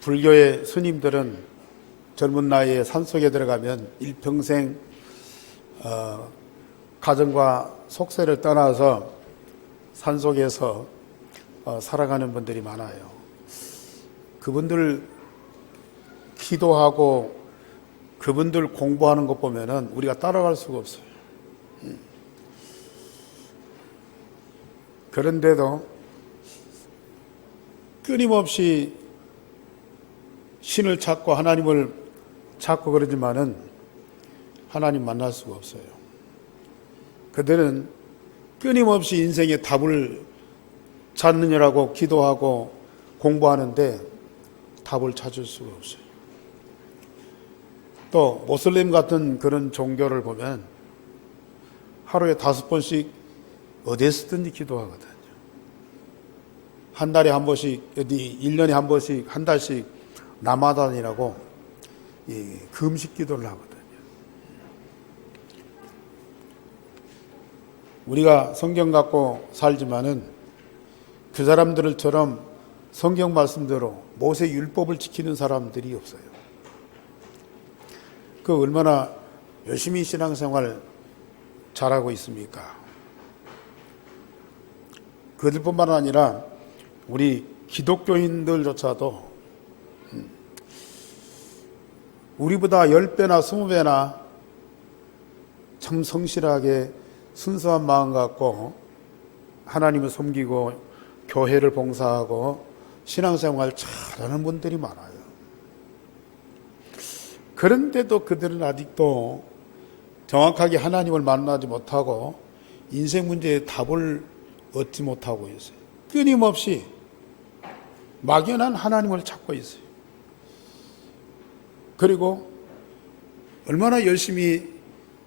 불교의 스님들은 젊은 나이에 산속에 들어가면 일평생 가정과 속세를 떠나서 산속에서 살아가는 분들이 많아요. 그분들 기도하고 그분들 공부하는 것 보면은 우리가 따라갈 수가 없어요. 그런데도 끊임없이 신을 찾고 하나님을 찾고 그러지만은 하나님 만날 수가 없어요. 그들은 끊임없이 인생의 답을 찾느냐라고 기도하고 공부하는데 답을 찾을 수가 없어요. 또 모슬림 같은 그런 종교를 보면 하루에 5번씩 어디서든지 기도하거든요. 한 달에 한 번씩, 어디 1년에 한 번씩, 한 달씩 라마단이라고 금식 기도를 하거든요. 우리가 성경 갖고 살지만은 그 사람들처럼 성경 말씀대로 모세 율법을 지키는 사람들이 없어요. 그 얼마나 열심히 신앙생활 잘하고 있습니까? 그들뿐만 아니라 우리 기독교인들조차도 우리보다 10배나 20배나 참 성실하게 순수한 마음 갖고 하나님을 섬기고 교회를 봉사하고 신앙생활 잘하는 분들이 많아요. 그런데도 그들은 아직도 정확하게 하나님을 만나지 못하고 인생 문제에 답을 얻지 못하고 있어요. 끊임없이 막연한 하나님을 찾고 있어요. 그리고 얼마나 열심히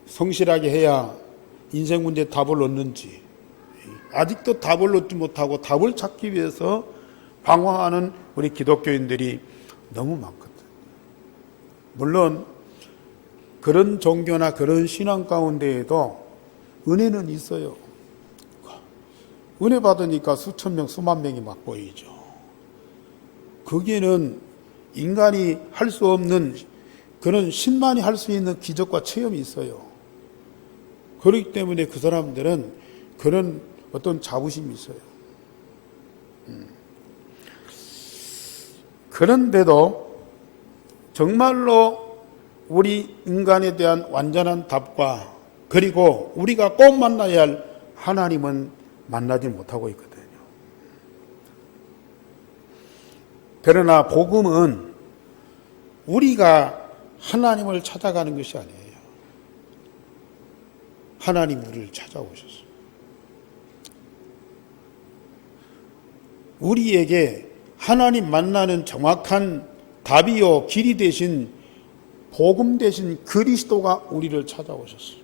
성실하게 해야 인생 문제에 답을 얻는지 아직도 답을 얻지 못하고 답을 찾기 위해서 방황하는 우리 기독교인들이 너무 많거든요. 물론 그런 종교나 그런 신앙 가운데에도 은혜는 있어요. 은혜 받으니까 수천 명, 수만 명이 막 보이죠. 거기에는 인간이 할 수 없는 그런 신만이 할 수 있는 기적과 체험이 있어요. 그렇기 때문에 그 사람들은 그런 어떤 자부심이 있어요. 그런데도 정말로 우리 인간에 대한 완전한 답과 그리고 우리가 꼭 만나야 할 하나님은 만나지 못하고 있거든요. 그러나 복음은 우리가 하나님을 찾아가는 것이 아니에요. 하나님 우리를 찾아오셨어요. 우리에게 하나님 만나는 정확한 답이요 길이 되신 복음 되신 그리스도가 우리를 찾아오셨어요.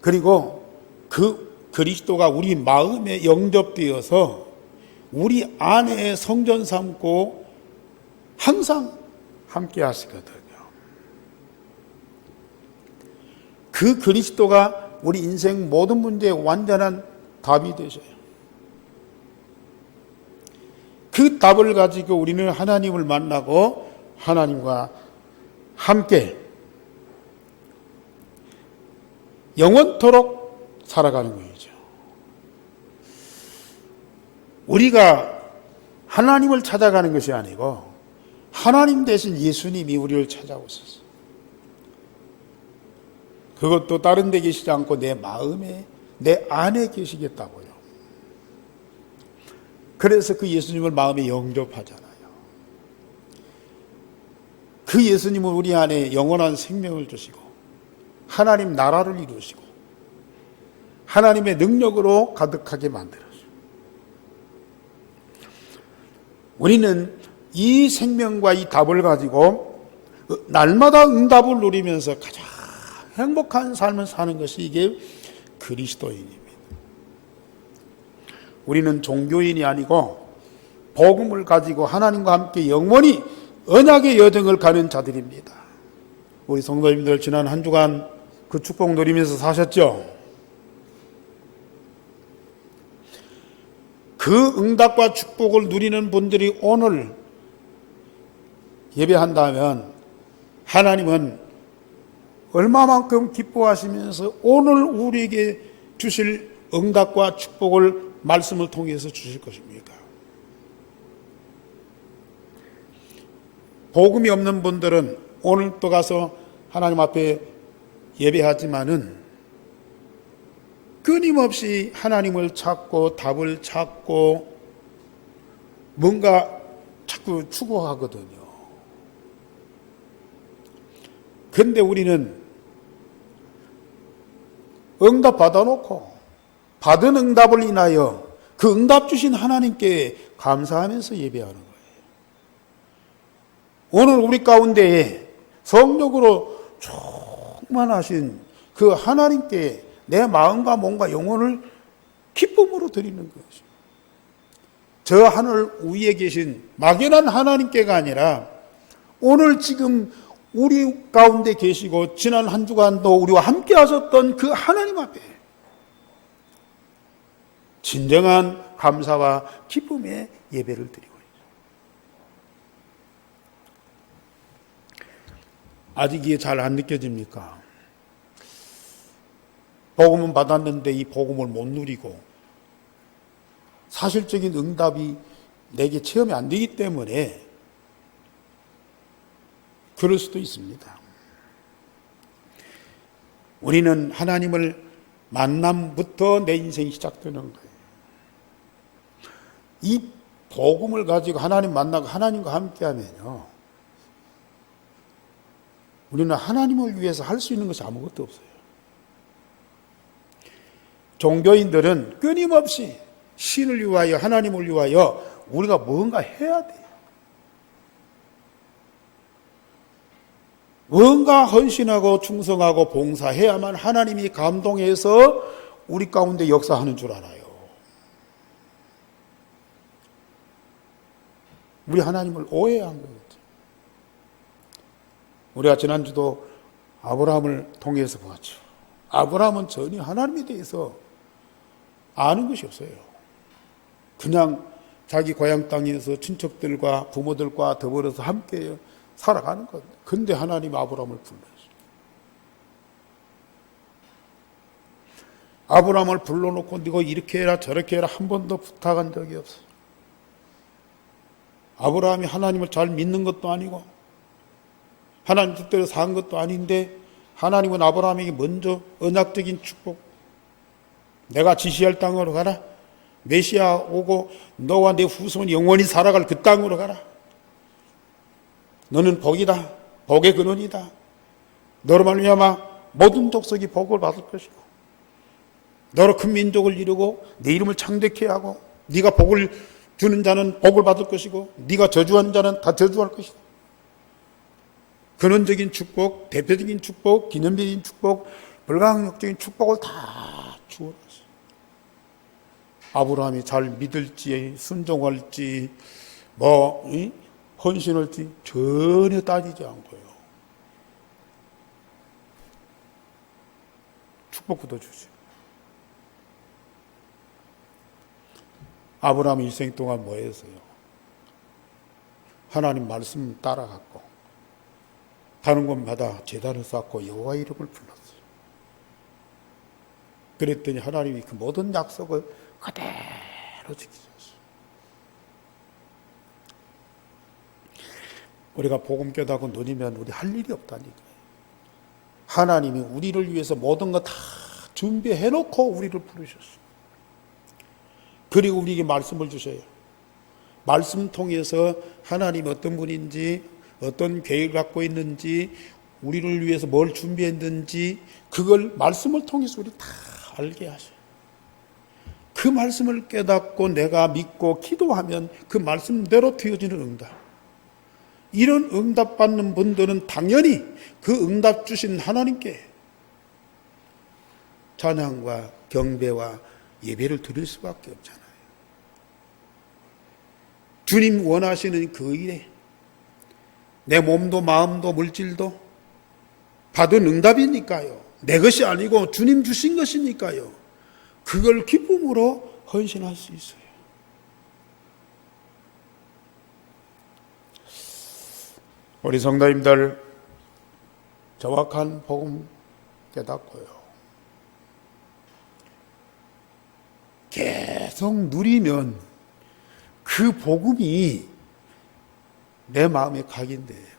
그리고 그 그리스도가 우리 마음에 영접되어서 우리 안에 성전 삼고 항상 함께 하시거든요. 그 그리스도가 우리 인생 모든 문제에 완전한 답이 되셔요. 그 답을 가지고 우리는 하나님을 만나고 하나님과 함께 영원토록 살아가는 거죠. 우리가 하나님을 찾아가는 것이 아니고 하나님 대신 예수님이 우리를 찾아오셨어요. 그것도 다른 데 계시지 않고 내 마음에 내 안에 계시겠다고요. 그래서 그 예수님을 마음에 영접하잖아요. 그 예수님은 우리 안에 영원한 생명을 주시고 하나님 나라를 이루시고 하나님의 능력으로 가득하게 만들었어요. 우리는 이 생명과 이 답을 가지고 날마다 응답을 누리면서 가장 행복한 삶을 사는 것이 이게 그리스도인입니다. 우리는 종교인이 아니고 복음을 가지고 하나님과 함께 영원히 언약의 여정을 가는 자들입니다. 우리 성도님들 지난 한 주간 그 축복 누리면서 사셨죠? 그 응답과 축복을 누리는 분들이 오늘 예배한다면 하나님은 얼마만큼 기뻐하시면서 오늘 우리에게 주실 응답과 축복을 말씀을 통해서 주실 것입니까? 복음이 없는 분들은 오늘 또 가서 하나님 앞에 예배하지만은 끊임없이 하나님을 찾고 답을 찾고 뭔가 자꾸 추구하거든요. 그런데 우리는 응답 받아놓고 받은 응답을 인하여 그 응답 주신 하나님께 감사하면서 예배하는 거예요. 오늘 우리 가운데에 성령으로 충만하신 그 하나님께 내 마음과 몸과 영혼을 기쁨으로 드리는 것이죠. 저 하늘 위에 계신 막연한 하나님께가 아니라 오늘 지금 우리 가운데 계시고 지난 한 주간도 우리와 함께 하셨던 그 하나님 앞에 진정한 감사와 기쁨의 예배를 드리고 있습니다. 아직 이게 잘 안 느껴집니까? 복음은 받았는데 이 복음을 못 누리고 사실적인 응답이 내게 체험이 안 되기 때문에 그럴 수도 있습니다. 우리는 하나님을 만남부터 내 인생이 시작되는 거예요. 이 복음을 가지고 하나님 만나고 하나님과 함께 하면요, 우리는 하나님을 위해서 할 수 있는 것이 아무것도 없어요. 종교인들은 끊임없이 신을 위하여 하나님을 위하여 우리가 뭔가 해야 돼요. 뭔가 헌신하고 충성하고 봉사해야만 하나님이 감동해서 우리 가운데 역사하는 줄 알아요. 우리 하나님을 오해한 거죠. 우리가 지난주도 아브라함을 통해서 보았죠. 아브라함은 전혀 하나님에 대해서 아는 것이 없어요. 그냥 자기 고향 땅에서 친척들과 부모들과 더불어서 함께 살아가는 것. 근데 하나님 아브라함을 불렀어요. 아브라함을 불러놓고 네가 이렇게 해라 저렇게 해라 한 번도 부탁한 적이 없어요. 아브라함이 하나님을 잘 믿는 것도 아니고 하나님 뜻대로 산 것도 아닌데 하나님은 아브라함에게 먼저 언약적인 축복, 내가 지시할 땅으로 가라, 메시아 오고 너와 내 후손이 영원히 살아갈 그 땅으로 가라, 너는 복이다, 복의 근원이다, 너로 말미암아 모든 족속이 복을 받을 것이고 너로 큰 민족을 이루고 내 이름을 창대케 하고 네가 복을 주는 자는 복을 받을 것이고 네가 저주하는 자는 다 저주할 것이다. 근원적인 축복, 대표적인 축복, 기념비적인 축복, 불가항력적인 축복을 다 주었어요. 아브라함이 잘 믿을지 순종할지 헌신할지 전혀 따지지 않고요. 축복부터 주죠. 아브라함이 일생 동안 뭐 했어요? 하나님 말씀 따라갔고 가는 곳마다 제단을 쌓고 여호와 이름을 불렀어요. 그랬더니 하나님이 그 모든 약속을 그대로 지키셨어요. 우리가 복음 깨닫고 누리면 우리 할 일이 없다니까요. 하나님이 우리를 위해서 모든 거 다 준비해놓고 우리를 부르셨어요. 그리고 우리에게 말씀을 주셔요. 말씀 통해서 하나님이 어떤 분인지, 어떤 계획을 갖고 있는지, 우리를 위해서 뭘 준비했는지 그걸 말씀을 통해서 우리 다 알게 하셔요. 그 말씀을 깨닫고 내가 믿고 기도하면 그 말씀대로 되어지는 응답. 이런 응답 받는 분들은 당연히 그 응답 주신 하나님께 찬양과 경배와 예배를 드릴 수밖에 없잖아요. 주님 원하시는 그 일에 내 몸도 마음도 물질도 받은 응답이니까요. 내 것이 아니고 주님 주신 것이니까요. 그걸 기쁨으로 헌신할 수 있어요. 우리 성도님들 정확한 복음 깨닫고요. 계속 누리면 그 복음이 내 마음에 각인돼요.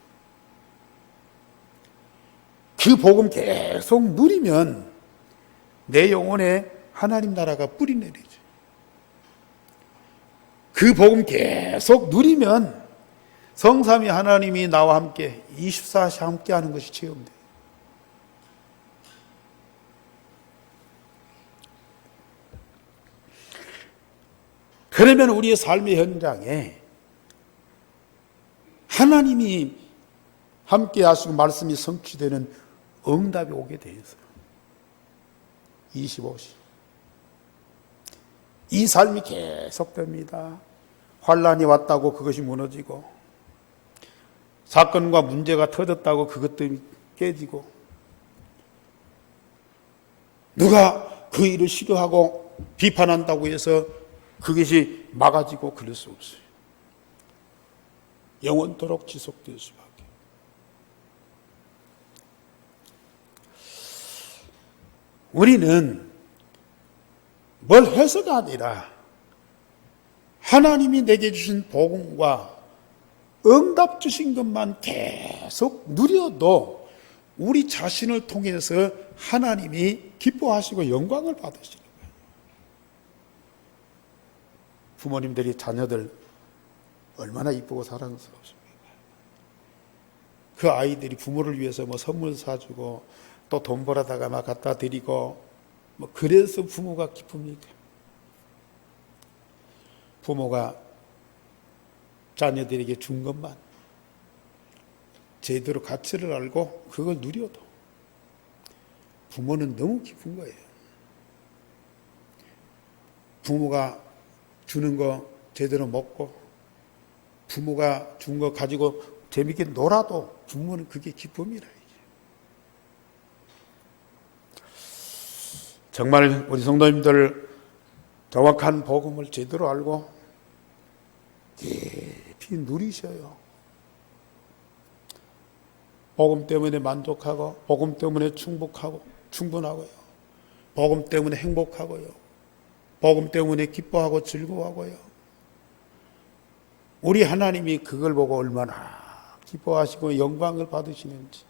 그 복음 계속 누리면 내 영혼에 하나님 나라가 뿌리내리죠. 그 복음 계속 누리면 성삼위 하나님이 나와 함께 24시 함께하는 것이 체험돼요. 그러면 우리의 삶의 현장에 하나님이 함께 하시고 말씀이 성취되는 응답이 오게 돼 있어요. 25시. 이 삶이 계속됩니다. 환란이 왔다고 그것이 무너지고, 사건과 문제가 터졌다고 그것들이 깨지고, 누가 그 일을 싫어하고 비판한다고 해서 그것이 막아지고 그럴 수 없어요. 영원토록 지속될 수밖에. 우리는 뭘 해서가 아니라 하나님이 내게 주신 복음과 응답 주신 것만 계속 누려도 우리 자신을 통해서 하나님이 기뻐하시고 영광을 받으시는 거예요. 부모님들이 자녀들 얼마나 이쁘고 사랑스럽습니까? 그 아이들이 부모를 위해서 뭐 선물 사주고 또 돈 벌어다가 막 갖다 드리고 뭐 그래서 부모가 기쁩니까? 부모가 자녀들에게 준 것만 제대로 가치를 알고 그걸 누려도 부모는 너무 기쁜 거예요. 부모가 주는 거 제대로 먹고 부모가 준 거 가지고 재밌게 놀아도 부모는 그게 기쁨이라. 정말 우리 성도님들 정확한 복음을 제대로 알고 깊이 누리셔요. 복음 때문에 만족하고 복음 때문에 충분하고요. 복음 때문에 행복하고요. 복음 때문에 기뻐하고 즐거워하고요. 우리 하나님이 그걸 보고 얼마나 기뻐하시고 영광을 받으시는지.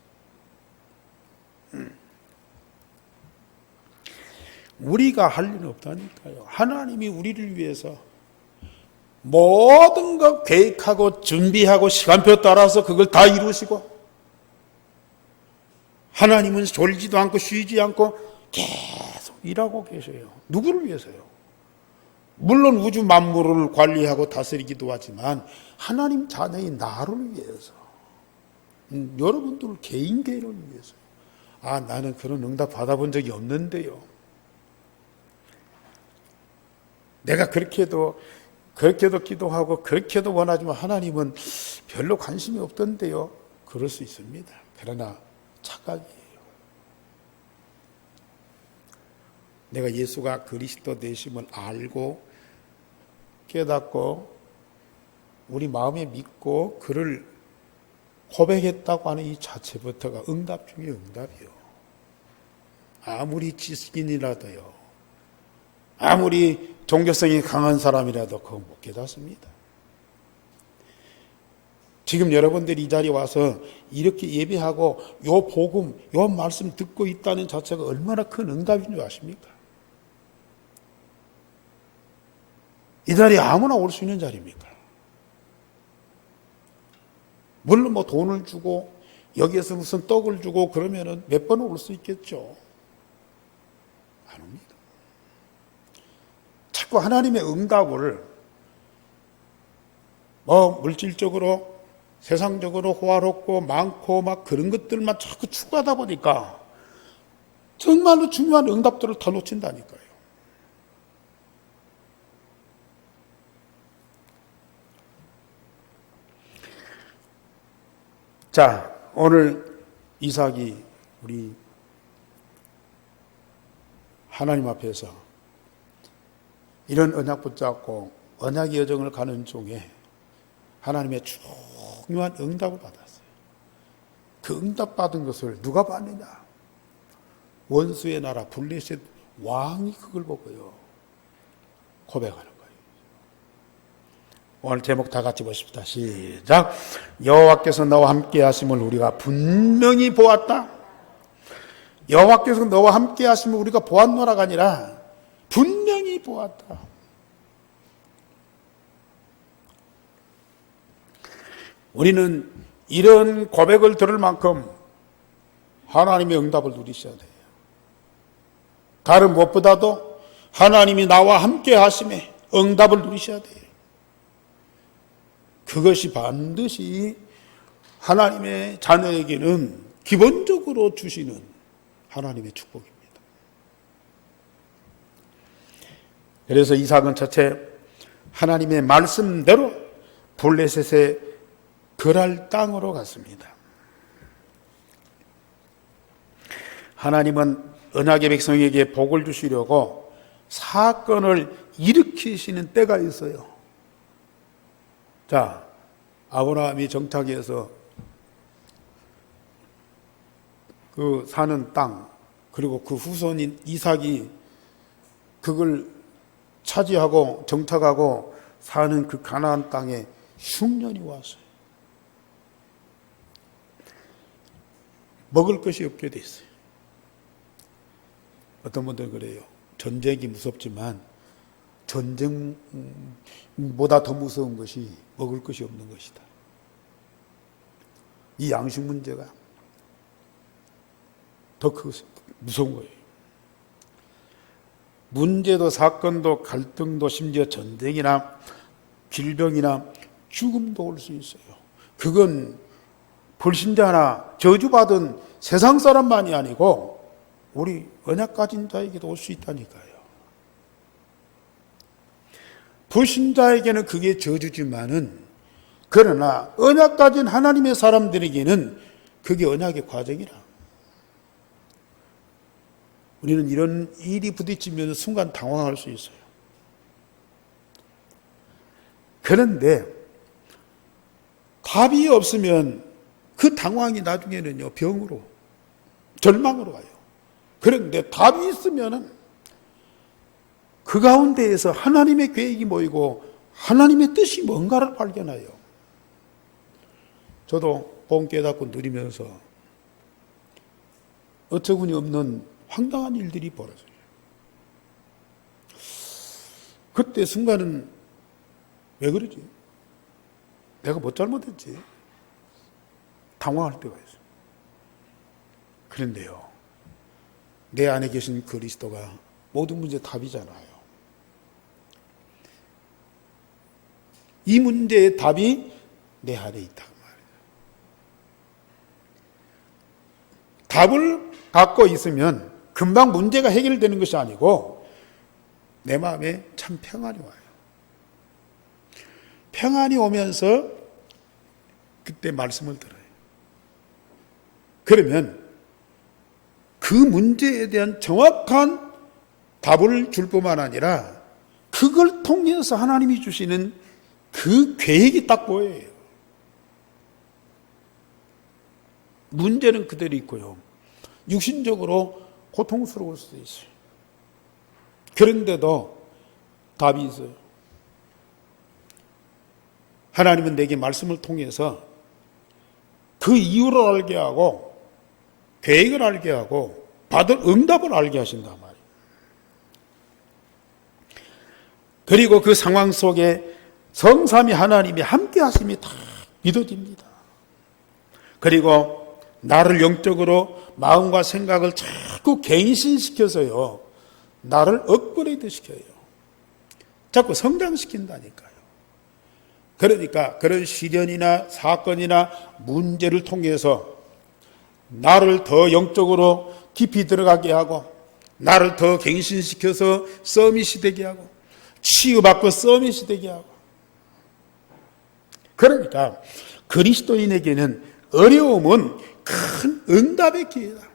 우리가 할 일은 없다니까요. 하나님이 우리를 위해서 모든 것 계획하고 준비하고 시간표 따라서 그걸 다 이루시고, 하나님은 졸지도 않고 쉬지 않고 계속 일하고 계셔요. 누구를 위해서요? 물론 우주 만물을 관리하고 다스리기도 하지만 하나님 자녀인 나를 위해서, 여러분들 개인을 위해서. 나는 그런 응답 받아본 적이 없는데요. 내가 그렇게도 기도하고 그렇게도 원하지만 하나님은 별로 관심이 없던데요. 그럴 수 있습니다. 그러나 착각이에요. 내가 예수가 그리스도 되심을 알고 깨닫고 우리 마음에 믿고 그를 고백했다고 하는 이 자체부터가 응답 중에 응답이요. 아무리 지식인이라도요, 아무리 종교성이 강한 사람이라도 그거 못 깨닫습니다. 지금 여러분들이 이 자리에 와서 이렇게 예배하고 요 복음, 요 말씀 듣고 있다는 자체가 얼마나 큰 응답인 줄 아십니까? 이 자리에 아무나 올 수 있는 자리입니까? 물론 뭐 돈을 주고 여기에서 무슨 떡을 주고 그러면은 몇 번은 올 수 있겠죠. 안 옵니다. 자꾸 하나님의 응답을 뭐 물질적으로 세상적으로 호화롭고 많고 막 그런 것들만 자꾸 추구하다 보니까 정말로 중요한 응답들을 다 놓친다니까요. 자, 오늘 이삭이 우리 하나님 앞에서 이런 언약 붙잡고 언약의 여정을 가는 중에 하나님의 중요한 응답을 받았어요. 그 응답받은 것을 누가 봤느냐? 원수의 나라 블레셋 왕이 그걸 보고요, 고백하는 거예요. 오늘 제목 다 같이 보십시다. 시작. 여호와께서 너와 함께 하심을 우리가 분명히 보았다. 여호와께서 너와 함께 하심을 우리가 보았노라가 아니라 분명히 보았다. 우리는 이런 고백을 들을 만큼 하나님의 응답을 누리셔야 돼요. 다른 무엇보다도 하나님이 나와 함께 하심에 응답을 누리셔야 돼요. 그것이 반드시 하나님의 자녀에게는 기본적으로 주시는 하나님의 축복입니다. 그래서 이삭은 첫째, 하나님의 말씀대로 블레셋의 거랄 땅으로 갔습니다. 하나님은 언약의 백성에게 복을 주시려고 사건을 일으키시는 때가 있어요. 자, 아브라함이 정착해서 그 사는 땅, 그리고 그 후손인 이삭이 그걸 차지하고 정착하고 사는 그 가나안 땅에 흉년이 왔어요. 먹을 것이 없게 됐어요. 어떤 분들은 그래요. 전쟁이 무섭지만 전쟁보다 더 무서운 것이 먹을 것이 없는 것이다. 이 양식 문제가 더 무서운 거예요. 문제도 사건도 갈등도 심지어 전쟁이나 질병이나 죽음도 올 수 있어요. 그건 불신자나 저주받은 세상 사람만이 아니고 우리 언약 가진 자에게도 올 수 있다니까요. 불신자에게는 그게 저주지만은, 그러나 언약 가진 하나님의 사람들에게는 그게 언약의 과정이라. 우리는 이런 일이 부딪히면 순간 당황할 수 있어요. 그런데 답이 없으면 그 당황이 나중에는요, 병으로, 절망으로 가요. 그런데 답이 있으면은 그 가운데에서 하나님의 계획이 모이고 하나님의 뜻이 뭔가를 발견해요. 저도 본 깨닫고 누리면서 어처구니 없는 황당한 일들이 벌어져요. 그때 순간은 왜 그러지? 내가 뭐 잘못했지? 당황할 때가 있어요. 그런데요, 내 안에 계신 그리스도가 모든 문제의 답이잖아요. 이 문제의 답이 내 안에 있다 말이에요. 답을 갖고 있으면 금방 문제가 해결되는 것이 아니고 내 마음에 참 평안이 와요. 평안이 오면서 그때 말씀을 들어요. 그러면 그 문제에 대한 정확한 답을 줄 뿐만 아니라 그걸 통해서 하나님이 주시는 그 계획이 딱 보여요. 문제는 그대로 있고요. 육신적으로 고통스러울 수도 있어요. 그런데도 답이 있어요. 하나님은 내게 말씀을 통해서 그 이유를 알게 하고 계획을 알게 하고 받을 응답을 알게 하신단 말이에요. 그리고 그 상황 속에 성삼위 하나님이 함께 하심이 다 믿어집니다. 그리고 나를 영적으로 마음과 생각을 자꾸 갱신시켜서요, 나를 업그레이드 시켜요. 자꾸 성장시킨다니까요. 그러니까 그런 시련이나 사건이나 문제를 통해서 나를 더 영적으로 깊이 들어가게 하고, 나를 더 갱신시켜서 서밋이 되게 하고, 치유받고 서밋이 되게 하고. 그러니까 그리스도인에게는 어려움은 큰 응답의 기회다.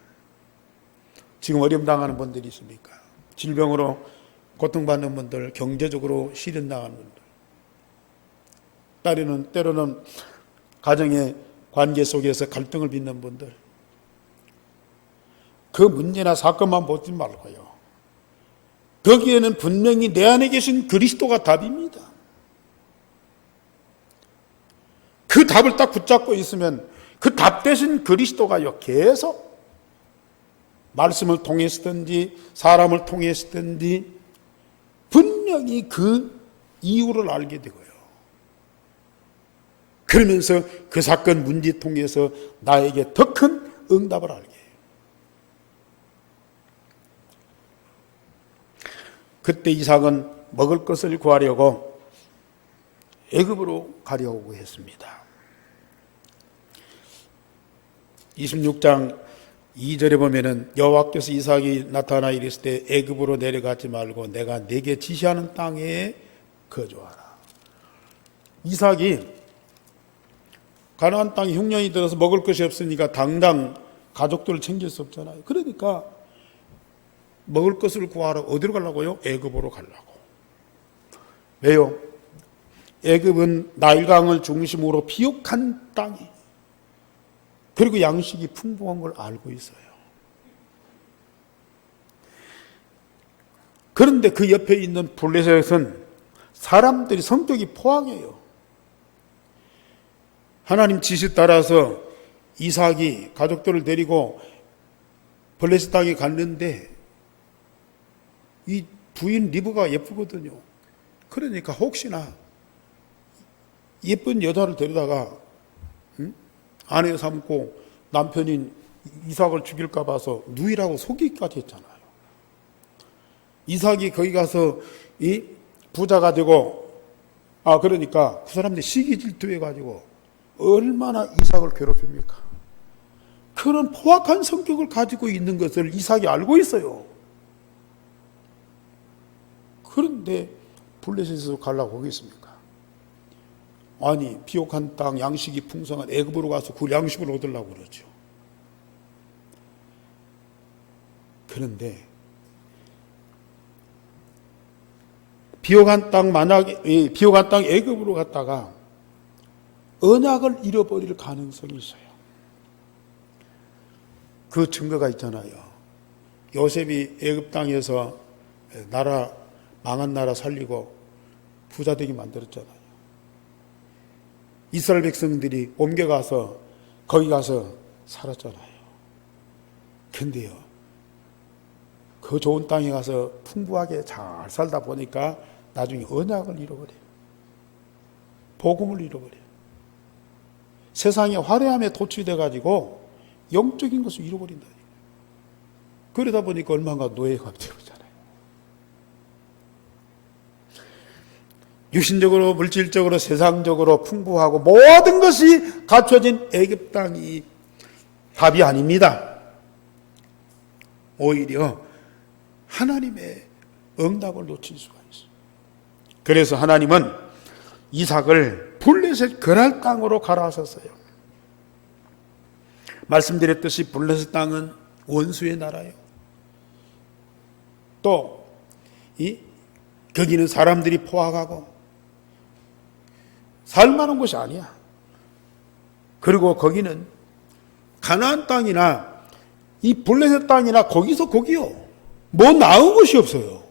지금 어려움 당하는 분들이 있습니까? 질병으로 고통받는 분들, 경제적으로 시련 당하는 분들, 때로는 가정에 관계 속에서 갈등을 빚는 분들, 그 문제나 사건만 보지 말고요, 거기에는 분명히 내 안에 계신 그리스도가 답입니다. 그 답을 딱 붙잡고 있으면 그 답 대신 그리스도가요, 계속 말씀을 통해서든지 사람을 통해서든지 분명히 그 이유를 알게 되고요, 그러면서 그 사건 문제 통해서 나에게 더 큰 응답을 알게 해요. 그때 이삭은 먹을 것을 구하려고 애굽으로 가려고 했습니다. 26장 2절에 보면은 여호와께서 이삭이 나타나 이르실 때 애굽으로 내려가지 말고 내가 네게 지시하는 땅에 거주하라. 이삭이 가나안 땅에 흉년이 들어서 먹을 것이 없으니까 당장 가족들을 챙길 수 없잖아요. 그러니까 먹을 것을 구하러 어디로 가려고요? 애굽으로 가려고. 왜요? 애굽은 나일강을 중심으로 비옥한 땅이, 그리고 양식이 풍부한 걸 알고 있어요. 그런데 그 옆에 있는 블레셋은 사람들이 성격이 포악해요. 하나님 지시 따라서 이삭이 가족들을 데리고 블레셋 땅에 갔는데 이 부인 리브가 예쁘거든요. 그러니까 혹시나 예쁜 여자를 데려다가 아내 삼고 남편인 이삭을 죽일까 봐서 누이라고 속이기까지 했잖아요. 이삭이 거기 가서 이 부자가 되고, 그러니까 그 사람들이 시기 질투해가지고 얼마나 이삭을 괴롭힙니까? 그런 포악한 성격을 가지고 있는 것을 이삭이 알고 있어요. 그런데 블레셋에서 가려고 하겠습니까? 아니, 비옥한 땅, 양식이 풍성한 애굽으로 가서 그 양식을 얻으려고 그러죠. 그런데 비옥한 땅 애굽으로 갔다가 언약을 잃어버릴 가능성이 있어요. 그 증거가 있잖아요. 요셉이 애굽 땅에서 망한 나라 살리고 부자 되게 만들었잖아요. 이스라엘 백성들이 옮겨가서 거기 가서 살았잖아요. 근데요, 그 좋은 땅에 가서 풍부하게 잘 살다 보니까 나중에 언약을 잃어버려요. 복음을 잃어버려요. 세상의 화려함에 도취돼가지고 영적인 것을 잃어버린다. 그러다 보니까 얼마나 노예가 되잖아요. 유신적으로, 물질적으로, 세상적으로 풍부하고 모든 것이 갖춰진 애굽 땅이 답이 아닙니다. 오히려 하나님의 응답을 놓칠 수가 있어요. 그래서 하나님은 이삭을 블레셋 그랄 땅으로 가라 하셨어요. 말씀드렸듯이 블레셋 땅은 원수의 나라예요. 또 거기는 사람들이 포악하고 살만한 곳이 아니야. 그리고 거기는 가나안 땅이나 이 블레셋 땅이나 거기서 거기요, 뭐 나은 것이 없어요.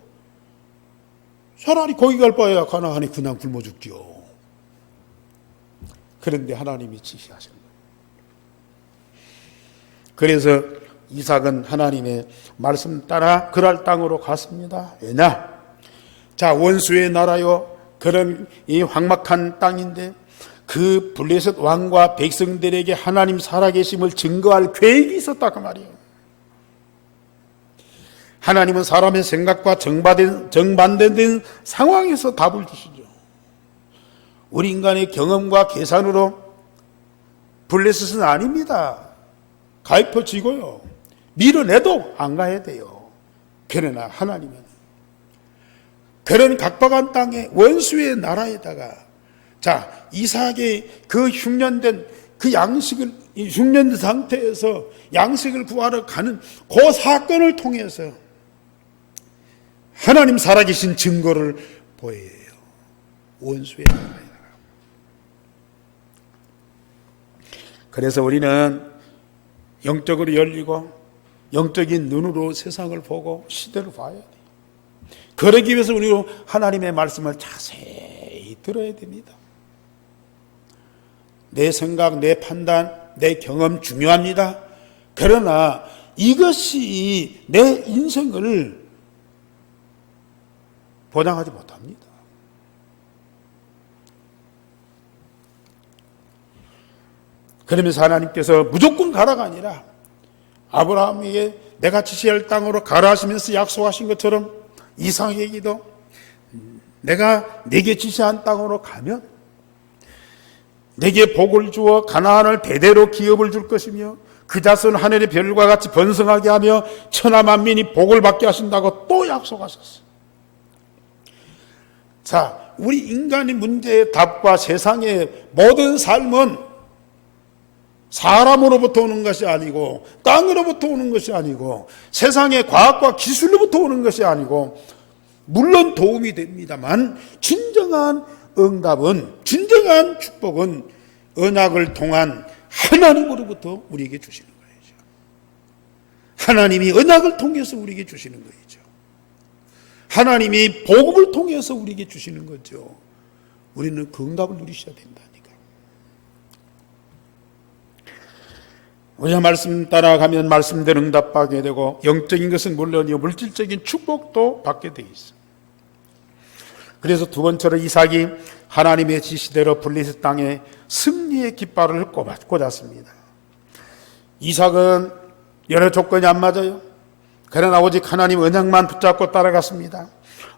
차라리 거기 갈 바에야 가나안이 그냥 굶어 죽지요. 그런데 하나님이 지시하신 거예요. 그래서 이삭은 하나님의 말씀 따라 그랄 땅으로 갔습니다. 왜냐? 자, 원수의 나라요, 그런 이 황막한 땅인데 그 블레셋 왕과 백성들에게 하나님 살아계심을 증거할 계획이 있었다 그 말이에요. 하나님은 사람의 생각과 정반대된 상황에서 답을 주시죠. 우리 인간의 경험과 계산으로 블레셋은 아닙니다. 가입혀지고요, 밀어내도 안 가야 돼요. 그러나 하나님은 그런 각박한 땅에 원수의 나라에다가, 자, 이삭의 그 흉년된 그 양식을, 흉년된 상태에서 양식을 구하러 가는 그 사건을 통해서 하나님 살아계신 증거를 보여요. 원수의 나라에다가. 그래서 우리는 영적으로 열리고 영적인 눈으로 세상을 보고 시대를 봐야 돼. 그러기 위해서 우리는 하나님의 말씀을 자세히 들어야 됩니다. 내 생각, 내 판단, 내 경험 중요합니다. 그러나 이것이 내 인생을 보장하지 못합니다. 그러면서 하나님께서 무조건 가라가 아니라 아브라함에게 내가 지시할 땅으로 가라 하시면서 약속하신 것처럼 이삭에게도 내가 네게 지시한 땅으로 가면 내게 복을 주어 가나안을 대대로 기업을 줄 것이며 그 자손 하늘의 별과 같이 번성하게 하며 천하 만민이 복을 받게 하신다고 또 약속하셨어요. 자, 우리 인간의 문제의 답과 세상의 모든 삶은 사람으로부터 오는 것이 아니고 땅으로부터 오는 것이 아니고 세상의 과학과 기술로부터 오는 것이 아니고 물론 도움이 됩니다만 진정한 응답은, 진정한 축복은 언약을 통한 하나님으로부터 우리에게 주시는 거예요. 하나님이 언약을 통해서 우리에게 주시는 거죠. 하나님이 복음을 통해서 우리에게 주시는 거죠. 우리는 그 응답을 누리셔야 된다니까. 우리가 말씀 따라가면 말씀대로 응답받게 되고 영적인 것은 물론이요 물질적인 축복도 받게 돼 있어. 그래서 두 번째로 이삭이 하나님의 지시대로 블레셋 땅에 승리의 깃발을 꽂았습니다. 이삭은 여러 조건이 안 맞아요. 그러나 오직 하나님 언약만 붙잡고 따라갔습니다.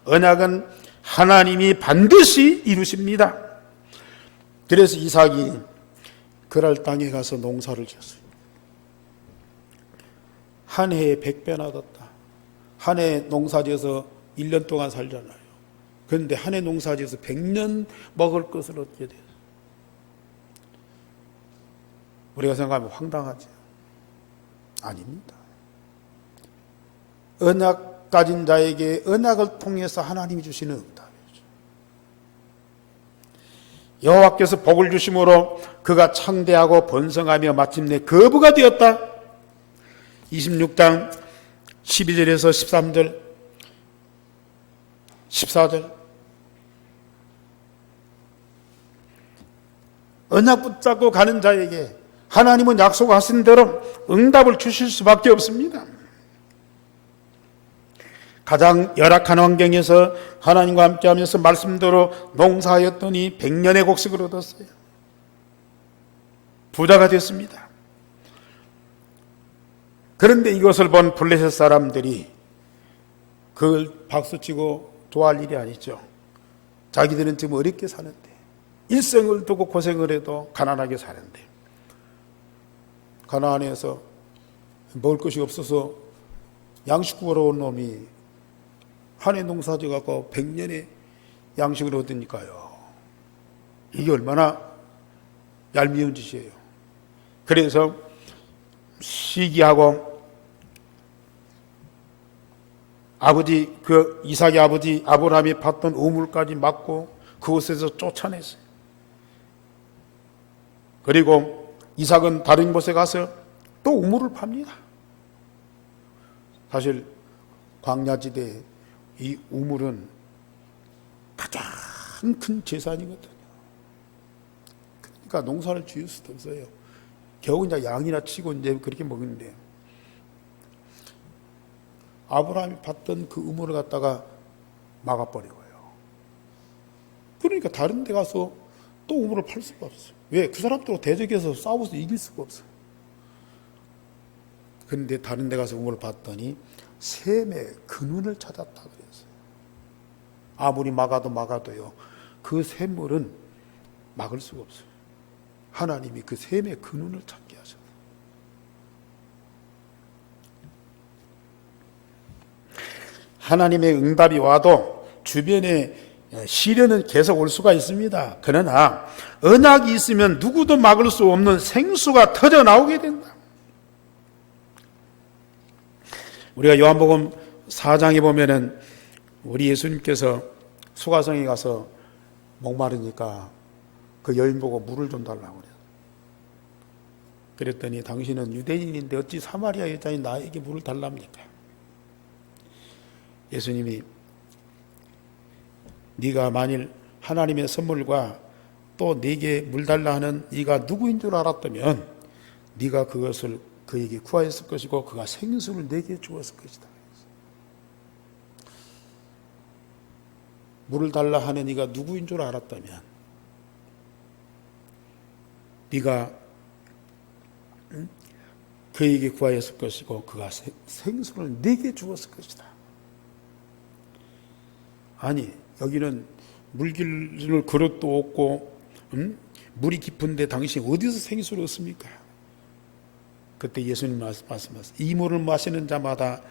언약은 하나님이 반드시 이루십니다. 그래서 이삭이 그랄 땅에 가서 농사를 지었어요. 한 해에 100배나 얻었다. 한 해 농사지어서 1년 동안 살잖아요. 그런데 한 해 농사지어서 100년 먹을 것을 얻게 돼요. 우리가 생각하면 황당하죠. 아닙니다. 언약 가진 자에게 언약을 통해서 하나님이 주시는 응답이죠. 여호와께서 복을 주심으로 그가 창대하고 번성하며 마침내 거부가 되었다. 26장 12절에서 13절 14절 언약 붙잡고 가는 자에게 하나님은 약속하신 대로 응답을 주실 수밖에 없습니다. 가장 열악한 환경에서 하나님과 함께하면서 말씀대로 농사하였더니 100년의 곡식을 얻었어요. 부자가 됐습니다. 그런데 이것을 본 블레셋 사람들이 그걸 박수치고 좋아할 일이 아니죠. 자기들은 지금 어렵게 사는데 일생을 두고 고생을 해도 가난하게 사는데 가나안에서 먹을 것이 없어서 양식 구하러 온 놈이 한 해 농사지어 갖고 100년의 양식을 얻으니까요. 이게 얼마나 얄미운 짓이에요. 그래서 시기하고 아버지 그 이삭의 아버지 아브라함이 팠던 우물까지 막고 그곳에서 쫓아냈어요. 그리고 이삭은 다른 곳에 가서 또 우물을 팝니다. 사실 광야지대에 이 우물은 가장 큰 재산이거든요. 그러니까 농사를 지을 수도 없어요. 겨우 이제 양이나 치고 이제 그렇게 먹는데 아브라함이 팠던 그 우물을 갖다가 막아버리고요. 그러니까 다른 데 가서 또 우물을 팔 수가 없어요. 왜? 그 사람들하고 대적해서 싸워서 이길 수가 없어요. 그런데 다른 데 가서 우물을 봤더니 샘의 근원을 찾았다 그랬어요. 아무리 막아도요. 그 샘물은 막을 수가 없어요. 하나님이 그 샘의 근원을 찾게 하셨어요. 하나님의 응답이 와도 주변에 시련은 계속 올 수가 있습니다. 그러나 언약이 있으면 누구도 막을 수 없는 생수가 터져 나오게 된다. 우리가 요한복음 4장에 보면은 우리 예수님께서 수가성에 가서 목마르니까 그 여인 보고 물을 좀 달라고 그래요. 그랬더니 당신은 유대인인데 어찌 사마리아 여자인 나에게 물을 달랍니까? 예수님이 네가 만일 하나님의 선물과 또 네게 물 달라 하는 네가 누구인 줄 알았다면 네가 그것을 그에게 구하였을 것이고 그가 생수를 네게 주었을 것이다. 물을 달라 하는 네가 누구인 줄 알았다면 네가 그에게 구하였을 것이고 그가 생수를 네게 주었을 것이다. 아니 여기는 물길을 그릇도 없고 물이 깊은데 당신이 어디서 생수를 얻습니까? 그때 예수님 말씀하셨어요. 이 물을 마시는 자마다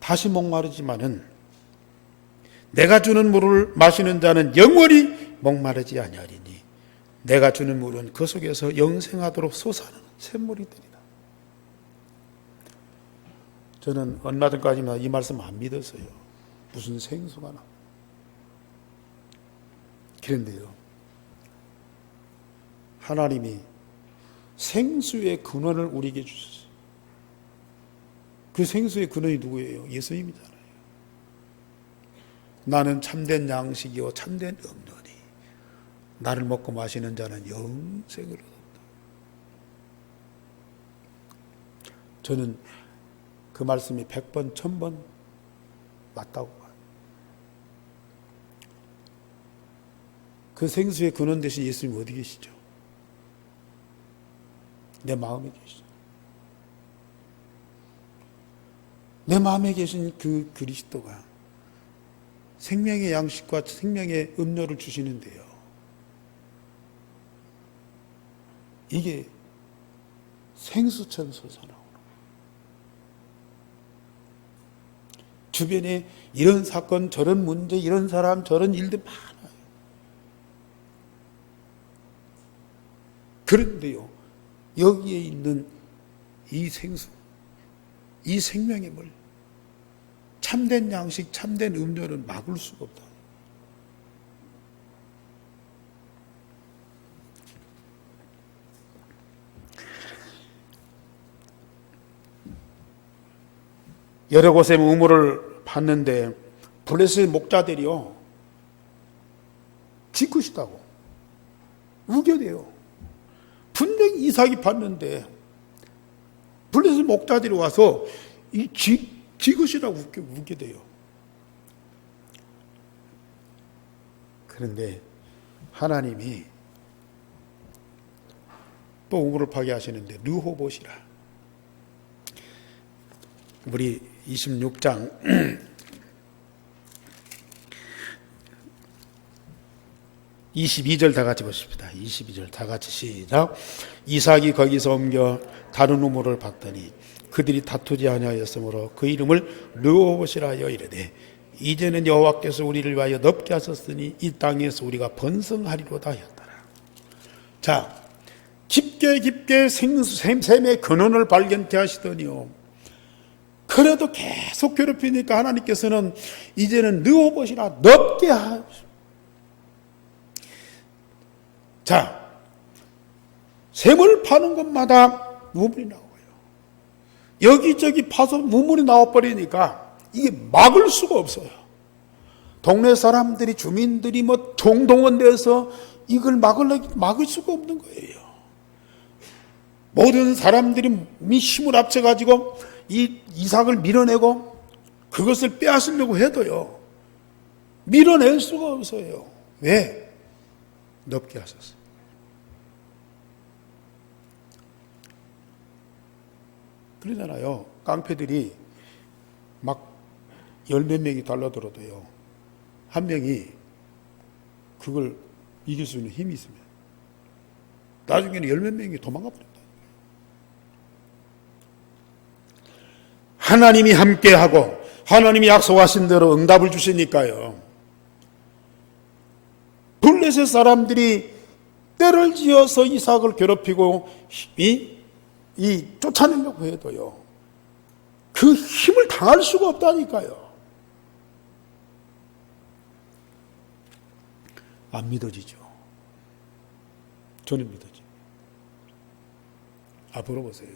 다시 목마르지만은 내가 주는 물을 마시는 자는 영원히 목마르지 아니하리니 내가 주는 물은 그 속에서 영생하도록 솟아나는 샘물이 되리라. 저는 얼마 전까지만 이 말씀 안 믿었어요. 무슨 생수가 나. 그런데요, 하나님이 생수의 근원을 우리에게 주셨어요. 그 생수의 근원이 누구예요? 예수님이잖아요. 나는 참된 양식이요 참된 음료니 나를 먹고 마시는 자는 영생을 얻는다. 저는 그 말씀이 100번, 1000번 맞다고 봐요. 그 생수의 근원 대신 예수님 어디 계시죠? 내 마음에 계시죠. 내 마음에 계신 그 그리스도가 생명의 양식과 생명의 음료를 주시는데요. 이게 생수처럼 솟아나오는 주변에 이런 사건, 저런 문제, 이런 사람, 저런 일들 많아요. 그런데요, 여기에 있는 이 생수, 이 생명의 물, 참된 양식, 참된 음료는 막을 수가 없다. 여러 곳에 우물을 봤는데 블레셋 목자들이요 지긋이다고 우겨대요. 분명히 이삭이 봤는데 블레셋 목자들이 와서 이 지긋이라고 우겨대요. 그런데 하나님이 또 우물을 파게 하시는데 르호봇이라. 우리 26장 22절 다 같이 보십시다. 22절 다 같이 시작. 이삭이 거기서 옮겨 다른 우물을 봤더니 그들이 다투지 아니하였으므로 그 이름을 르호봇이라 하여 이르되 이제는 여호와께서 우리를 위하여 넓게 하셨으니 이 땅에서 우리가 번성하리로다 하였더라. 자, 깊게 샘의 근원을 발견케 하시더니요. 그래도 계속 괴롭히니까 하나님께서는 이제는 르호봇이라 넓게 하십시오. 자, 샘을 파는 곳마다 우물이 나와요. 여기저기 파서 우물이 나와버리니까 이게 막을 수가 없어요. 동네 사람들이, 주민들이 총동원돼서 이걸 막을 수가 없는 거예요. 모든 사람들이 힘을 합쳐가지고 이 이삭을 밀어내고 그것을 빼앗으려고 해도요, 밀어낼 수가 없어요. 왜? 넓게 하셨어요. 그러잖아요. 깡패들이 막 열 몇 명이 달라들어도요, 한 명이 그걸 이길 수 있는 힘이 있으면 나중에는 열 몇 명이 도망가 버린다. 하나님이 함께하고 하나님이 약속하신 대로 응답을 주시니까요. 블레셋 사람들이 때를 지어서 이삭을 괴롭히고 쫓아내려고 해도요, 그 힘을 당할 수가 없다니까요. 안 믿어지죠. 저는 믿어집니다. 앞으로 보세요.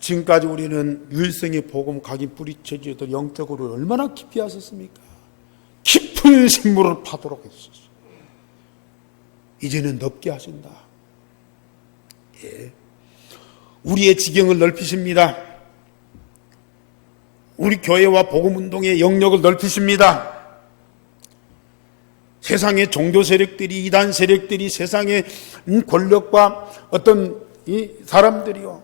지금까지 우리는 유일성의 복음 각인 뿌리쳐지도 영적으로 얼마나 깊이 하셨습니까? 깊은 식물을 파도록 했었어요. 이제는 넓게 하신다. 예. 우리의 지경을 넓히십니다. 우리 교회와 복음운동의 영역을 넓히십니다. 세상의 종교 세력들이, 이단 세력들이, 세상의 권력과 어떤 이 사람들이요,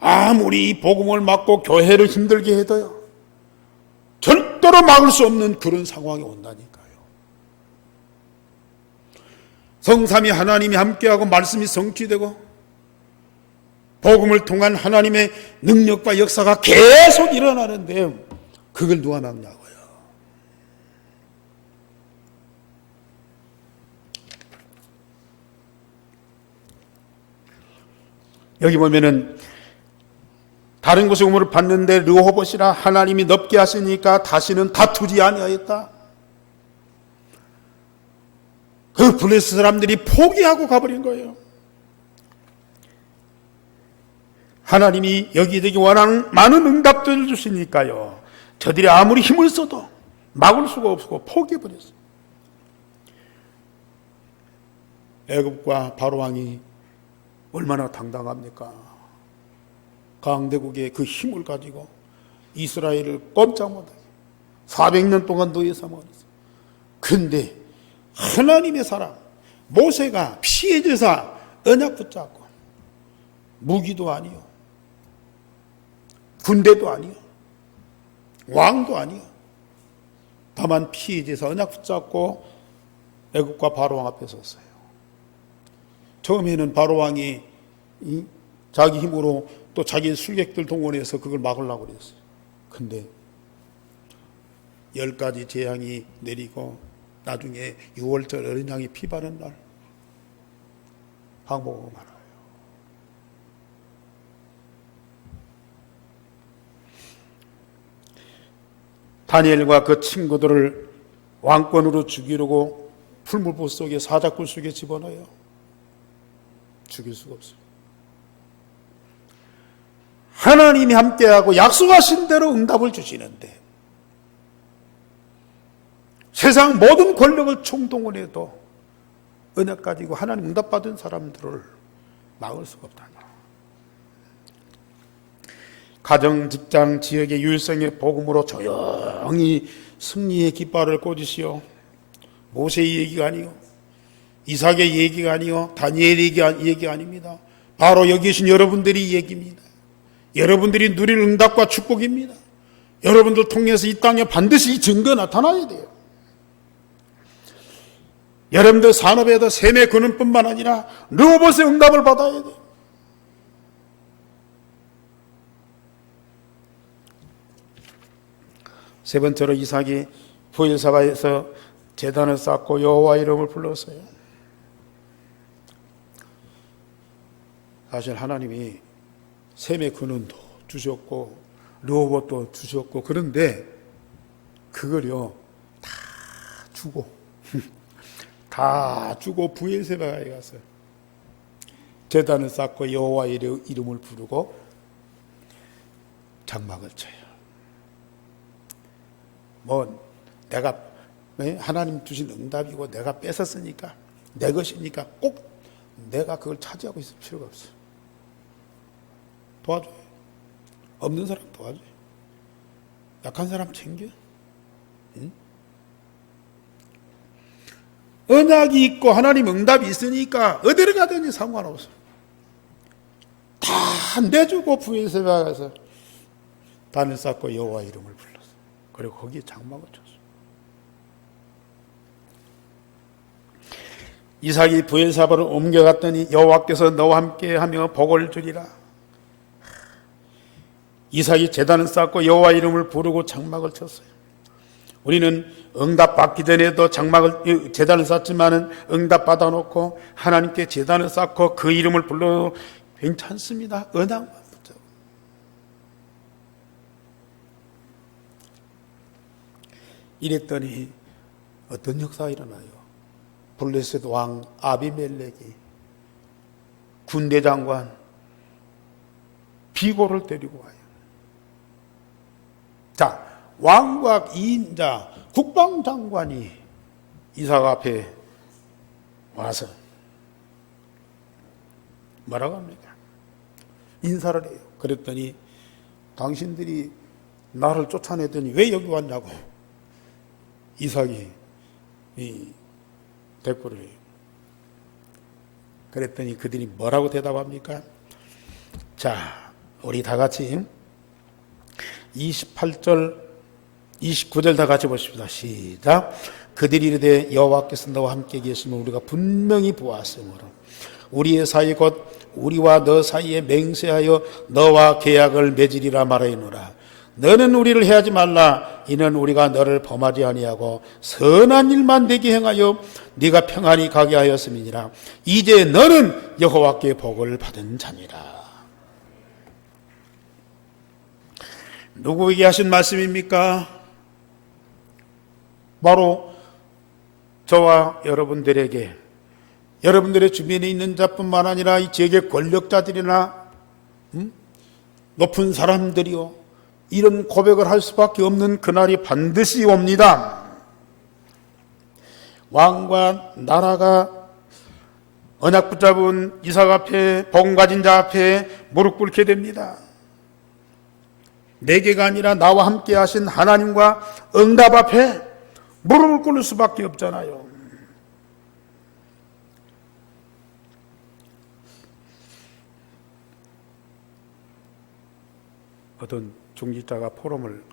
아무리 이 복음을 막고 교회를 힘들게 해도요, 절대로 막을 수 없는 그런 상황이 온다니까요. 성삼위 하나님이 함께하고 말씀이 성취되고 복음을 통한 하나님의 능력과 역사가 계속 일어나는데 그걸 누가 막냐고요. 여기 보면은 다른 곳에 우물을 봤는데 르호봇이라 하나님이 넓게 하시니까 다시는 다투지 아니하였다. 그 블레스 사람들이 포기하고 가버린 거예요. 하나님이 여기저기 원하는 많은 응답들을 주시니까요, 저들이 아무리 힘을 써도 막을 수가 없고 포기해버렸어요. 애굽과 바로왕이 얼마나 당당합니까? 강대국의 그 힘을 가지고 이스라엘을 꼼짝 못하게 400년 동안 노예 삼아버렸어요. 그런데 하나님의 사람 모세가 피해 제사 언약 붙잡고, 무기도 아니요, 군대도 아니요, 왕도 아니요, 다만 피해 제사 언약 붙잡고 애굽과 바로왕 앞에 섰어요. 처음에는 바로왕이 자기 힘으로 또 자기 술객들 동원해서 그걸 막으려고 그랬어요. 근데 10가지 재앙이 내리고 나중에 6월절 어린 양이 피 바른 날 항복하고 말아요. 다니엘과 그 친구들을 왕권으로 죽이려고 풀무불 속에 사자굴 속에 집어넣어요. 죽일 수가 없어요. 하나님이 함께하고 약속하신 대로 응답을 주시는데 세상 모든 권력을 총동원해도 언약 가지고 하나님 응답받은 사람들을 막을 수가 없다니. 가정, 직장, 지역의 유일성의 복음으로 조용히 승리의 깃발을 꽂으시오. 모세의 얘기가 아니요, 이삭의 얘기가 아니요, 다니엘의 얘기가 아닙니다. 바로 여기 계신 여러분들이 얘기입니다. 여러분들이 누릴 응답과 축복입니다. 여러분들 통해서 이 땅에 반드시 이 증거 나타나야 돼요. 여러분들 산업에도 셈의 근원뿐만 아니라 르호봇의 응답을 받아야 돼요. 세 번째로 이삭이 부엘사바에서 제단을 쌓고 여호와 이름을 불렀어요. 사실 하나님이 셈의 근원도 주셨고 르호봇도 주셨고, 그런데 그걸요 다 주고 다 주고 부엘세바에 가서 제단을 쌓고 여호와 이름을 부르고 장막을 쳐요. 뭐 내가 하나님 주신 응답이고 내가 뺏었으니까 내 것이니까 꼭 내가 그걸 차지하고 있을 필요가 없어요. 도와줘요. 없는 사람 도와줘요. 약한 사람 챙겨. 응? 언약이 있고 하나님 응답이 있으니까 어디를 가든지 상관없어요. 다 내주고 부엘세바에 가서 단을 쌓고 여호와 이름을 불렀어요. 그리고 거기에 장막을 쳤어요. 이삭이 부엘세바를 옮겨갔더니 여호와께서 너와 함께하며 복을 주리라. 이삭이 제단을 쌓고 여호와 이름을 부르고 장막을 쳤어요. 우리는 응답 받기 전에도 제단을 쌓지만은 응답 받아놓고 하나님께 제단을 쌓고 그 이름을 불러도 괜찮습니다. 언약만 붙잡고. 이랬더니 어떤 역사가 일어나요? 블레셋 왕 아비멜렉이 군대 장관 비고를 데리고 와요. 자, 왕과 2인자 국방장관이 이삭 앞에 와서 뭐라고 합니까? 인사를 해요. 그랬더니 당신들이 나를 쫓아내더니 왜 여기 왔냐고 이삭이 대꾸를 해요. 그랬더니 그들이 뭐라고 대답합니까? 자, 우리 다 같이 28절 29절 다 같이 보십시다. 시작. 그들이 이르되 여호와께서 너와 함께 계시면 우리가 분명히 보았으므로 우리의 사이 곧 우리와 너 사이에 맹세하여 너와 계약을 맺으리라 말하노라. 너는 우리를 해하지 말라. 이는 우리가 너를 범하지 아니하고 선한 일만 되게 행하여 네가 평안히 가게 하였음이니라. 이제 너는 여호와께 복을 받은 자니라. 누구에게 하신 말씀입니까? 바로 저와 여러분들에게, 여러분들의 주변에 있는 자뿐만 아니라 이 지역의 권력자들이나 높은 사람들이요, 이런 고백을 할 수밖에 없는 그날이 반드시 옵니다. 왕과 나라가 언약 붙잡은 이삭 앞에, 복음 가진 자 앞에 무릎 꿇게 됩니다. 내게가 아니라 나와 함께 하신 하나님과 응답 앞에 무릎을 꿇을 수밖에 없잖아요. 어떤 중직자가 포럼을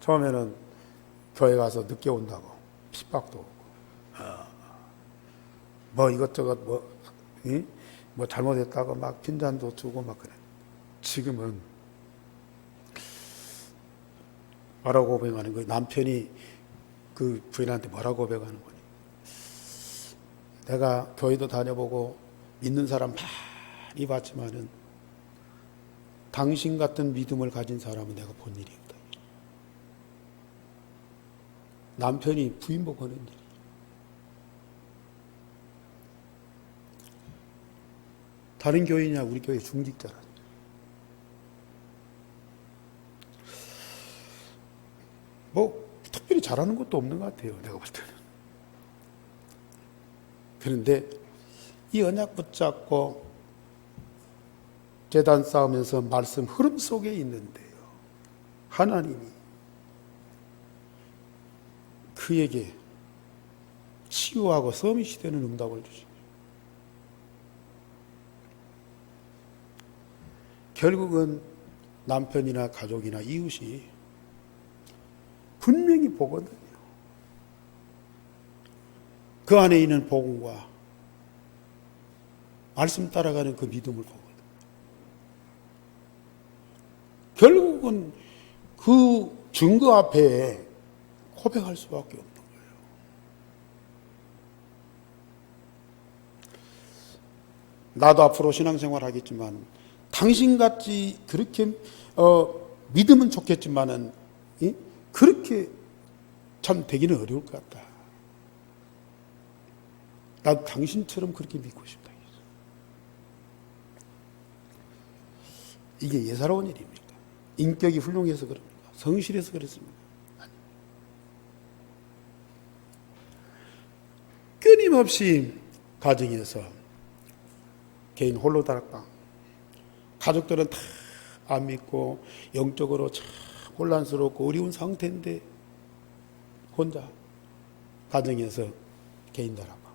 처음에는 교회 가서 늦게 온다고 핍박도 오고 뭐 이것저것 뭐 잘못했다고 막 핀잔도 주고 막 그래. 지금은 뭐라고 고백하는 거예요? 남편이 그 부인한테 뭐라고 고백하는 거니? 내가 교회도 다녀보고 믿는 사람 많이 봤지만은 당신 같은 믿음을 가진 사람은 내가 본 일이 없다. 남편이 부인 보고 하는 일이. 다른 교회냐? 우리 교회 중직자라. 뭐 특별히 잘하는 것도 없는 것 같아요. 내가 볼 때는. 그런데 이 언약 붙잡고 제단 쌓으면서 말씀 흐름 속에 있는데요, 하나님이 그에게 치유하고 서밋이 되는 응답을 주십니다. 결국은 남편이나 가족이나 이웃이 분명히 보거든요. 그 안에 있는 복음과 말씀 따라가는 그 믿음을 보거든요. 결국은 그 증거 앞에 고백할 수밖에 없는 거예요. 나도 앞으로 신앙생활 하겠지만 당신같이 그렇게 믿으면 좋겠지만은 그렇게 참 되기는 어려울 것 같다. 나도 당신처럼 그렇게 믿고 싶다. 이게 예사로운 일입니까? 인격이 훌륭해서 그럽니까? 성실해서 그렇습니까? 아니. 끊임없이 가정에서 개인 홀로 다락방, 가족들은 다 안 믿고 영적으로 참 혼란스럽고 어려운 상태인데 혼자 가정에서 개인 다락방,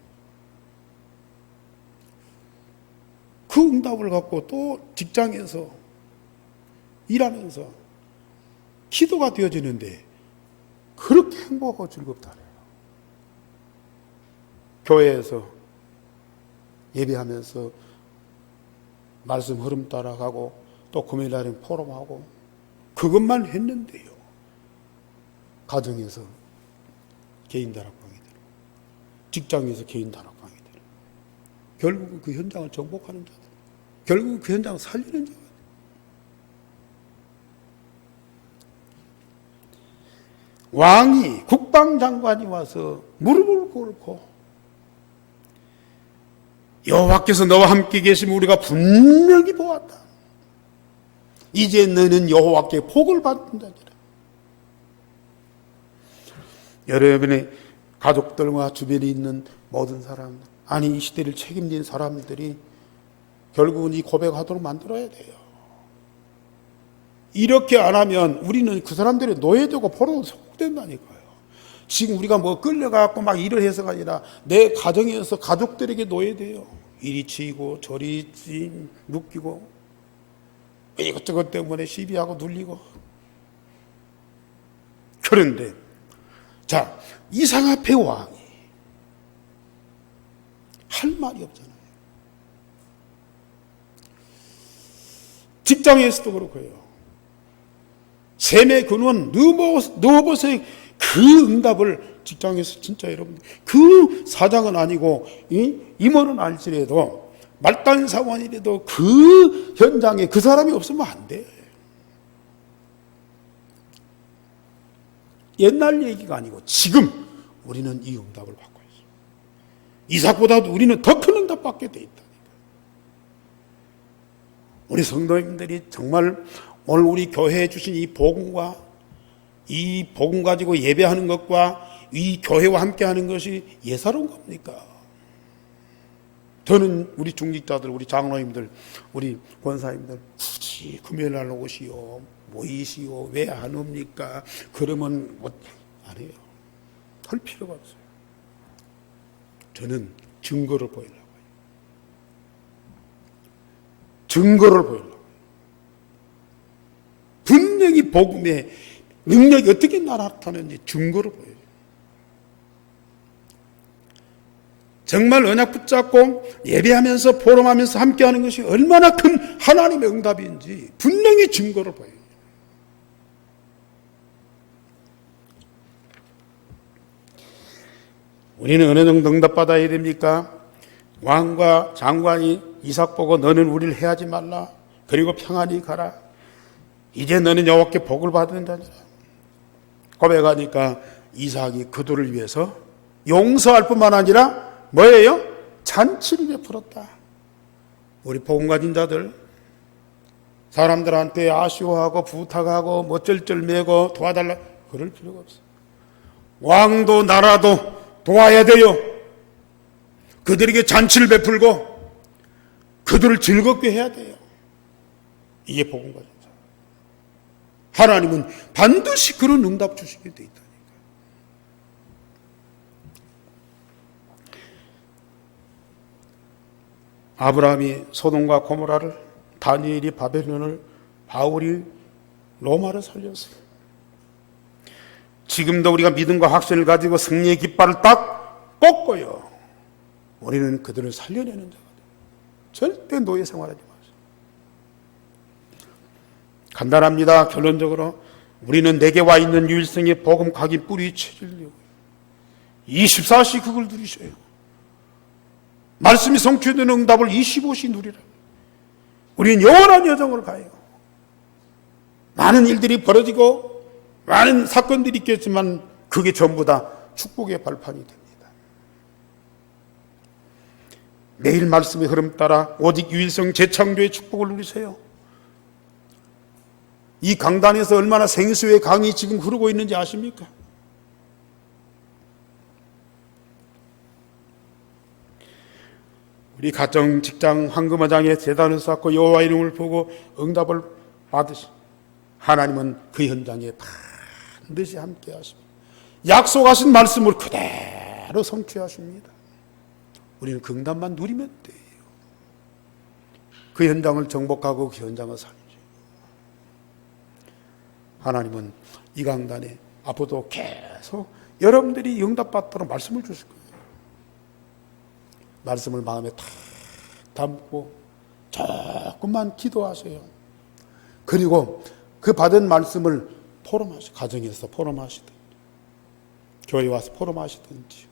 그 응답을 갖고 또 직장에서 일하면서 기도가 되어지는데 그렇게 행복하고 즐겁다래요. 교회에서 예배하면서 말씀 흐름 따라가고 또 금요일날은 포럼하고 그것만 했는데요, 가정에서 개인 다락방이 되고 직장에서 개인 다락방이 되고 결국은 그 현장을 정복하는 자들, 결국은 그 현장을 살리는 자들. 왕이, 국방장관이 와서 무릎을 꿇고 여호와께서 너와 함께 계시면 우리가 분명히 보았다. 이제 너는 여호와께 복을 받는다니라. 여러분의 가족들과 주변에 있는 모든 사람들, 아니 이 시대를 책임진 사람들이 결국은 이 고백하도록 만들어야 돼요. 이렇게 안 하면 우리는 그 사람들의 노예되고 포로로 속된다니까요. 지금 우리가 뭐 끌려가고 막 일을 해서가 아니라 내 가정에서 가족들에게 노예돼요. 이리 치이고 저리 묶이고 이것저것 때문에 시비하고 눌리고. 그런데 자, 이삭 앞에 왕이 할 말이 없잖아요. 직장에서도 그렇고요. 셈의 근원 느보셋의 그 응답을 직장에서 진짜 여러분 그 사장은 아니고 임원은 알지라도 말단 사원이라도 그 현장에 그 사람이 없으면 안 돼. 옛날 얘기가 아니고 지금 우리는 이 응답을 받고 있어요. 이삭보다도 우리는 더 큰 응답 받게 돼 있다니까. 우리 성도님들이 정말 오늘 우리 교회에 주신 이 복음과 이 복음 가지고 예배하는 것과 이 교회와 함께하는 것이 예사로운 겁니까? 저는 우리 중직자들, 우리 장로님들, 우리 권사님들 굳이 금요일 날 오시오, 모이시오, 왜 안 옵니까? 그러면 안 해요. 할 필요가 없어요. 저는 증거를 보이려고 해요. 증거를 보이려고 해요. 분명히 복음의 능력이 어떻게 나타나는지 증거를 보여요. 정말 언약 붙잡고 예배하면서 포럼하면서 함께하는 것이 얼마나 큰 하나님의 응답인지 분명히 증거를 보여요. 우리는 어느 정도 응답받아야 됩니까? 왕과 장관이 이삭 보고 너는 우리를 해하지 말라. 그리고 평안히 가라. 이제 너는 여호와께 복을 받는다니라. 고백하니까 이삭이 그들을 위해서 용서할 뿐만 아니라 뭐예요? 잔치를 베풀었다. 우리 복음 가진 자들 사람들한테 아쉬워하고 부탁하고 뭐 쩔쩔매고 도와달라 그럴 필요가 없어. 왕도 나라도 도와야 돼요. 그들에게 잔치를 베풀고 그들을 즐겁게 해야 돼요. 이게 복음 가진 자. 하나님은 반드시 그런 응답 주시게 돼 있다니까. 아브라함이 소돔과 고모라를, 다니엘이 바벨론을, 바울이 로마를 살렸어요. 지금도 우리가 믿음과 확신을 가지고 승리의 깃발을 딱 꽂고요. 우리는 그들을 살려내는 자가 돼요. 절대 노예 생활하지 마세요. 간단합니다. 결론적으로 우리는 내게 와 있는 유일성의 복음 각인 뿌리 체질려고 24시 그걸 누리셔요. 말씀이 성취되는 응답을 25시 누리라. 우리는 영원한 여정을 가요. 많은 일들이 벌어지고 많은 사건들이 있겠지만 그게 전부 다 축복의 발판이 됩니다. 매일 말씀의 흐름 따라 오직 유일성 재창조의 축복을 누리세요. 이 강단에서 얼마나 생수의 강이 지금 흐르고 있는지 아십니까? 우리 가정, 직장, 황금어장에 제단을 쌓고 여호와 이름을 보고 응답을 받으시. 하나님은 그 현장에 반드시 함께 하십니다. 약속하신 말씀을 그대로 성취하십니다. 우리는 그 응답만 누리면 돼요. 그 현장을 정복하고 그 현장을 살죠. 하나님은 이 강단에 앞으로도 계속 여러분들이 응답받도록 말씀을 주실 거예요. 말씀을 마음에 탁 담고 조금만 기도하세요. 그리고 그 받은 말씀을 포럼하시고, 가정에서 포럼하시든지 교회 와서 포럼하시든지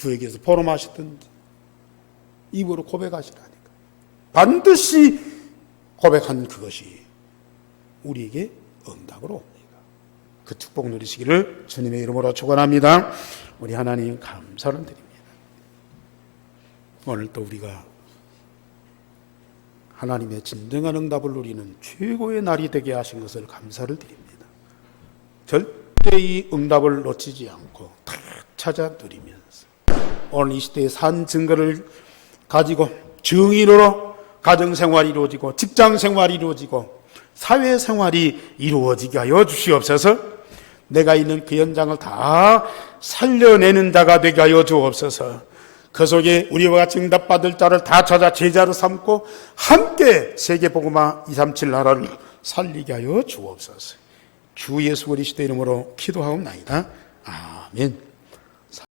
구역에서 포럼하시든지 입으로 고백하시라니까. 반드시 고백하는 그것이 우리에게 응답으로 옵니다. 그 축복 누리시기를 주님의 이름으로 축원합니다. 우리 하나님 감사를 드립니다. 오늘 또 우리가 하나님의 진정한 응답을 누리는 최고의 날이 되게 하신 것을 감사를 드립니다. 절대 이 응답을 놓치지 않고 다 찾아 누리면서 오늘 이 시대의 산 증거를 가지고 증인으로 가정생활이 이루어지고 직장생활이 이루어지고 사회생활이 이루어지게 하여 주시옵소서. 내가 있는 그 현장을 다 살려내는 자가 되게 하여 주옵소서. 그 속에 우리와 같이 응답받을 자를 다 찾아 제자로 삼고 함께 세계복음화 237 나라를 살리게 하여 주옵소서. 주 예수 그리스도 이름으로 기도하옵나이다. 아멘.